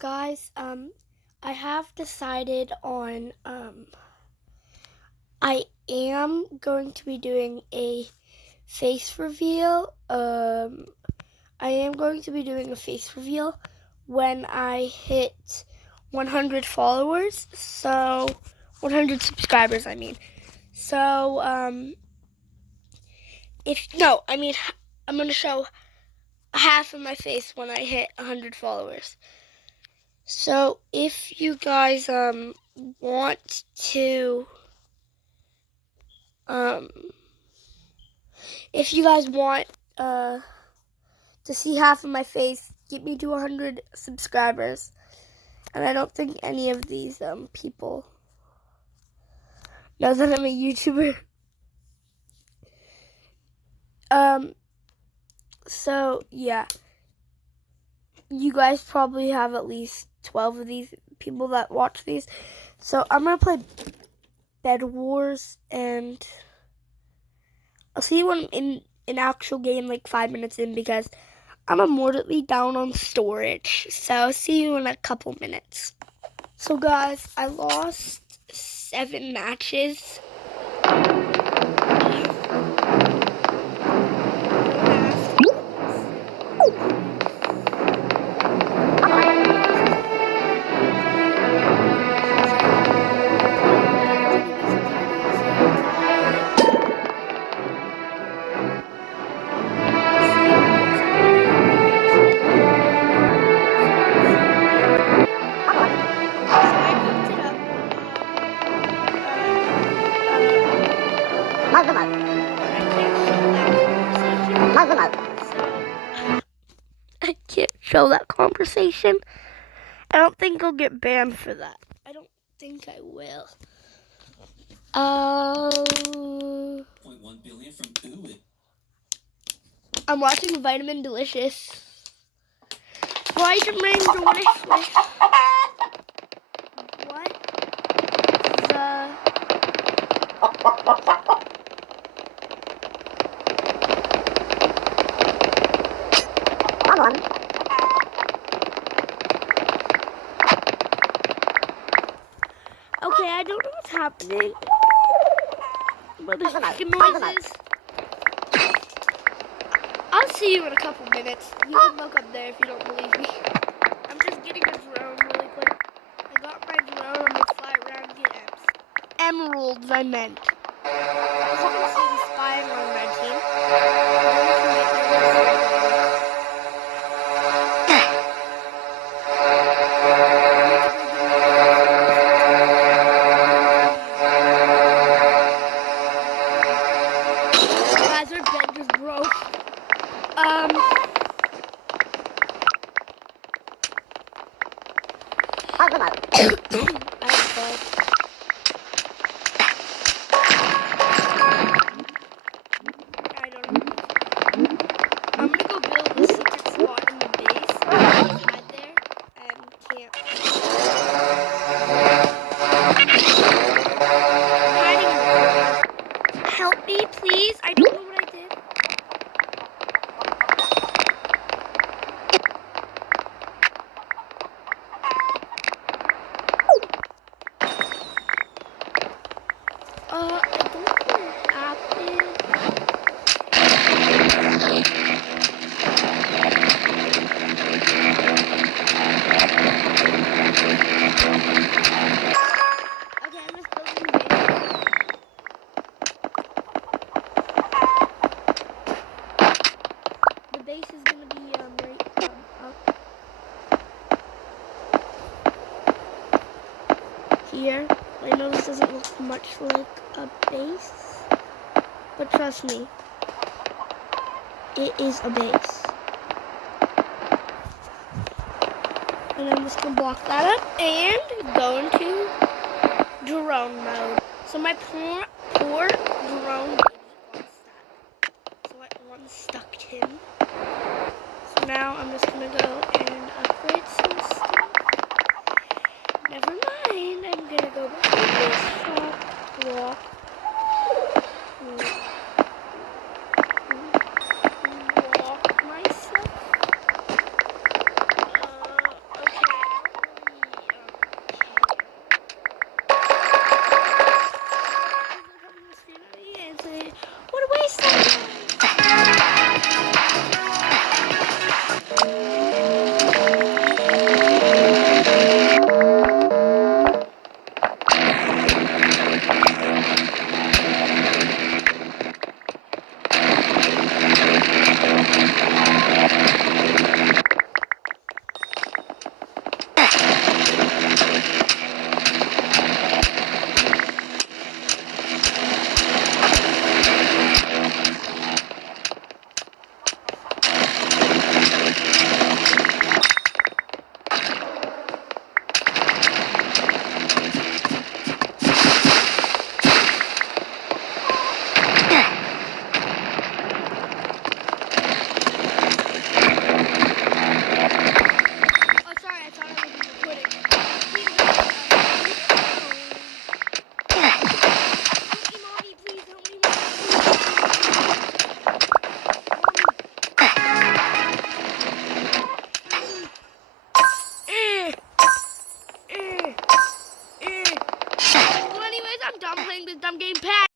Guys, I have decided on, I am going to be doing a face reveal. I am going to be doing a face reveal when I hit 100 followers. So, 100 subscribers, I mean. So, I'm going to show half of my face when I hit 100 followers. So if you guys want to to see half of my face, get me to 100 subscribers. And I don't think any of these people know that I'm a YouTuber. So yeah. You guys probably have at least 12 of these people that watch these. So I'm going to play Bed Wars, and I'll see you in an actual game like 5 minutes in, because I'm immortally down on storage. So I'll see you in a couple minutes. So guys, I lost 7 matches. I can't show that conversation. I don't think I'll get banned for that. I don't think I will. 0.1 billion from Ooh. I'm watching Vitamin Delicious. Vitamin Delicious. What the... Come on. Okay, I don't know what's happening. Motherfucking noises. I'll see you in a couple minutes. You can look up there if you don't believe me. I'm just getting a drone really quick. I got my drone. I'm gonna fly around and get emeralds, I meant. As you can see, he's spying on my Guys, our bed just broke. I don't know. I'm gonna go build a secret spot in the base. Hide there and camp. Hiding in the corner. Help me, please. I don't know what I did. I don't know what happened. Okay, I'm just building the base. The base is gonna be right up here. I know this doesn't look much like a base, but trust me, it is a base. And I'm just gonna block that up and go into drone mode. So my poor drone baby got stuck. So I unstuck him. So now I'm just gonna go and upgrade some stuff. Never mind, I'm gonna go back to this shop, walk myself. Okay, I'm playing this dumb game, Pat.